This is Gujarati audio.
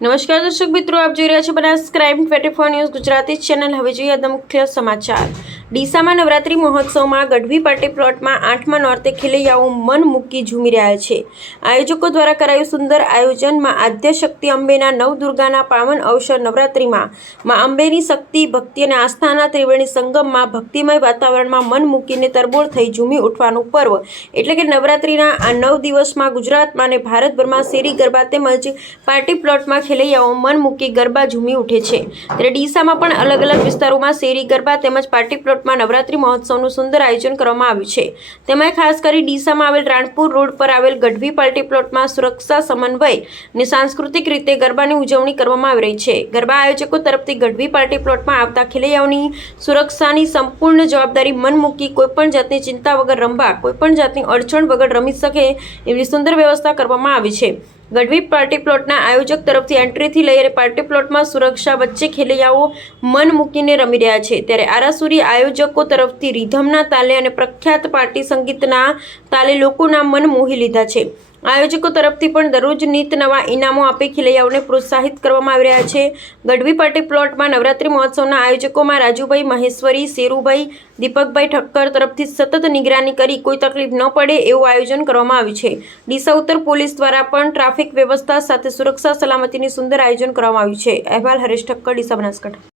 નમસ્કાર દર્શક મિત્રો, આપ જોઈ રહ્યા છો Banas crime 24 news Gujarati channel. હવે જોઈએ આજના મુખ્ય સમાચાર। ડીસામાં નવરાત્રી મહોત્સવમાં ગઢવી પાર્ટી પ્લોટમાં 8મા નોરતે ખેલૈયાઓ મન મૂકી ઝૂમી રહ્યા છે। આયોજકો દ્વારા કરાયું સુંદર આયોજનમાં આદ્યશક્તિ અંબેના નવદુર્ગાના પાવન અવસર નવરાત્રીમાં માં અંબેની શક્તિ, ભક્તિ અને આસ્થાના ત્રિવેણી સંગમમાં ભક્તિમય વાતાવરણમાં મન મૂકીને તરબોળ થઈ ઝૂમી ઉઠવાનું પર્વ એટલે કે નવરાત્રીના આ 9 દિવસમાં ગુજરાતમાં અને ભારતભરમાં શેરી ગરબા તેમજ પાર્ટી પ્લોટમાં ખેલૈયાઓ મન મૂકી ગરબા ઝૂમી ઉઠે છે। ત્યારે ડીસામાં પણ અલગ અલગ વિસ્તારોમાં શેરી ગરબા તેમજ પાર્ટી પ્લોટમાં નવરાત્રી મહોત્સવનું સુંદર આયોજન કરવામાં આવ્યું છે। તેમાં ખાસ કરી ડીસામાં આવેલ રાણપુર રોડ પર આવેલ ગઢવી પાર્ટી પ્લોટમાં સુરક્ષા સમન્વય અને સાંસ્કૃતિક રીતે ગરબાની ઉજવણી કરવામાં આવી રહી છે। ગરબા આયોજકો તરફથી ગઢવી પાર્ટી પ્લોટમાં આવતા ખેલૈયાઓની સુરક્ષાની સંપૂર્ણ જવાબદારી મન મૂકી કોઈપણ જાતની ચિંતા વગર રમવા, કોઈપણ જાતની અડચણ વગર રમી શકે એવી સુંદર વ્યવસ્થા કરવામાં આવી છે। ગઢવી પાર્ટી પ્લોટના આયોજક તરફથી એન્ટ્રીથી લઈને પાર્ટી પ્લોટમાં સુરક્ષા વચ્ચે ખેલૈયાઓ મન મૂકીને રમી રહ્યા છે। ત્યારે આરાસુરી આયોજકો તરફથી રીધમના તાલે અને પ્રખ્યાત પાર્ટી સંગીતના તાલે લોકોના મન મોહી લીધા છે। આયોજકો તરફથી પણ દરરોજ નીત નવા ઇનામો આપી ખેલૈયાઓને પ્રોત્સાહિત કરવામાં આવી રહ્યા છે। ગઢવી પાર્ટી પ્લોટમાં નવરાત્રી મહોત્સવના આયોજકોમાં રાજુભાઈ મહેશ્વરી, શેરુભાઈ, દીપકભાઈ ઠક્કર તરફથી સતત નિગરાની કરી કોઈ તકલીફ ન પડે એવું આયોજન કરવામાં આવ્યું છે। ડીસા ઉત્તર પોલીસ દ્વારા પણ ટ્રાફિક વ્યવસ્થા સાથે સુરક્ષા સલામતીની સુંદર આયોજન કરવામાં આવ્યું છે। અહેવાલ હરેશ ઠક્કર, ડીસા, બનાસકાંઠા।